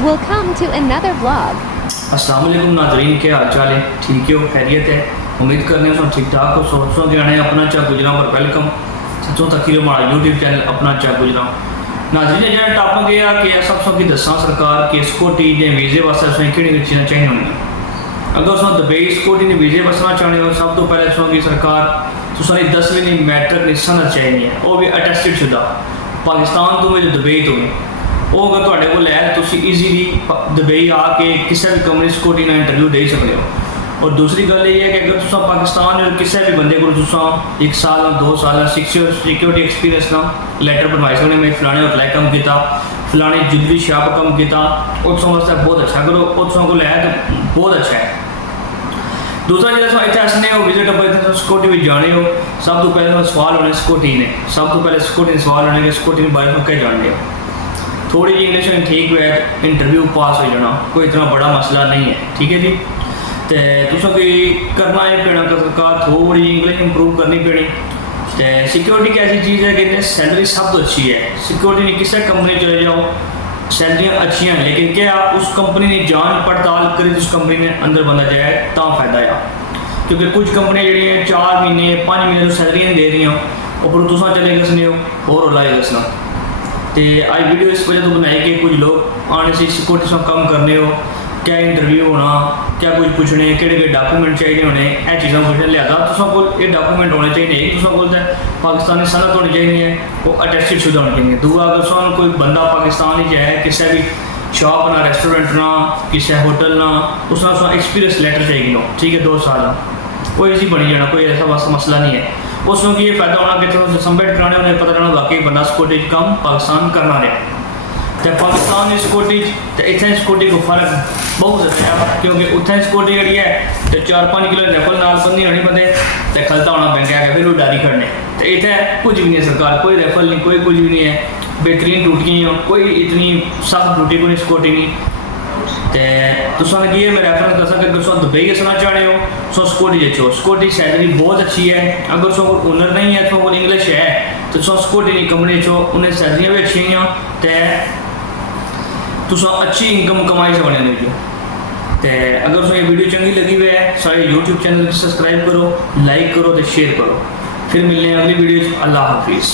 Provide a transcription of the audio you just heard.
Welcome to another vlog. अस्सलाम वालेकुम नाज़रीन, के हाल चाल है? ठीक हो, खैरियत है? उम्मीद करने सब ठीक ठाक हो। सोचों के आने अपना चा गुजरा पर वेलकम सचों तक हमारा यूट्यूब चैनल अपना चा गुजरा नाज़रीन जो टॉपिक यह है कि सब की दसा सरकार कि सिक्योरिटी ने वीजे वास्ते असें केह्ड़ी चीज़ां चाहिए होंगी। अगर तुम दुबई सिक्योरिटी ने वीजे बसना चाहते हो, सब तो पहले तुसें सरकार तुसें 10वीं दी मैट्रिक की सनद चाहिए है, वो भी अटैस्टेड शुदा पाकिस्तान तो जो दुबई तो वो अगर तुहाडे कोल है तुसी ईजीली दुबई आके किसी भी कंपनी सिक्योरिटी ना इंटरव्यू दे सकते हो। और दूसरी गल ये है कि अगर तुम पाकिस्तान किसी भी बंदे को तुम 1 साल 2 साल सिक्योरिटी एक्सपीरियंस ना लैटर बनवाई सकते, मैं फलाने होटल कम किया, फलाने जुलरी शॉप कम किया, और तुम वास्ते बहुत अच्छा करो, और तुम को है तो बहुत अच्छा है। दूसरा जो इतने आसने हो विजिट पर सिक्योरिटी में जाने हो, सब तो पहले सवाल होने सिक्योरिटी ने, सब तो पहले सिक्योरिटी सवाल होने कि सिक्योरिटी के बारे में क्या जानते हो। थोड़ी जी इंग्लिश में ठीक हुआ इंटरव्यू पास हो जाना, कोई इतना बड़ा मसला नहीं है, ठीक है जी। तो तुसें कोई करना ही पैना तो सरकार थोड़ी इंग्लिश इंप्रूव करनी पैनी। तो सिक्योरिटी एक ऐसी चीज़ है कि सैलरी सब तो अच्छी है, सिक्योरिटी ने किसी कंपनी चले जाओ सैलरियाँ अच्छी हैं, लेकिन क्या उस कंपनी ने जांच पड़ताल करी उस कंपनी ने अंदर बंदा जाए तो फायदा है। क्योंकि कुछ कंपनियां जी 4 महीने 5 महीने तो सैलरियाँ दे रही और तुम चले दसने हो और लाए दसना। तो आज वीडियो इस वजह तो बनाई कि कुछ लोग आने से सिक्योरिटी से कम करने हो, क्या इंटरव्यू होना, क्या कुछ पूछने, केड़े डॉक्यूमेंट चाहिए होने, यह चीज़ा पूछने लिहाजा तुम को ये डॉक्यूमेंट होने चाहिए, तुम को पाकिस्तानी सनद होनी चाहिए, वो अटैस्टेड शुदा होनी चाहिए। दूसरा अगर तुम कोई बंदा पाकिस्तान ही है किसी भी शॉप ना रेस्टोरेंट ना किसी होटल ना उसका एक्सपीरियंस लेटर चाहिए हो, ठीक है, 2 साल कोई इसी बनी जाना, कोई ऐसा बस मसला नहीं है। उसमें कि ये फायदा होना कि थोड़ा सबमिट कराने उन्हें पता रहना बाकी बंदा सिक्योरिटी कम पाकिस्तान करना रहा। तो पाकिस्तान की सिक्योरिटी तो इतने सिक्योरिटी को फर्क बहुत अच्छा है, क्योंकि उत्थे सिक्योरिटी जी है तो 4-5 किलो रेफल नाल बंदी होनी पते तो खलता होना बैंक आके फिर उडारी करने। तो इतने कुछ भी नहीं है, सरकार कोई रेफल नहीं, कोई कुछ भी नहीं है, बेहतरीन ड्यूटियाँ, कोई इतनी सख्त ड्यूटी कोई सिक्योरिटी नहीं। तो तुम ये मैं रेफरेंस कर सकता कि तुम दुबई असना चाहते हो सो सिक्योरिटी चो सिक्योरिटी सैलरी बहुत अच्छी है। अगर तुम हुनर नहीं है, तुम इंग्लिश है तो तुम सिक्योरिटी कंपनी चो उन्हें सैलरियाँ भी अच्छी तो तुम अच्छी इनकम कमाई सकने हो। तो अगर तुम ये वीडियो चंगी लगी हुई है सारे यूट्यूब चैनल सब्सक्राइब करो, लाइक करो तो शेयर करो। फिर मिलने अगली वीडियो। अल्लाह हाफिज़।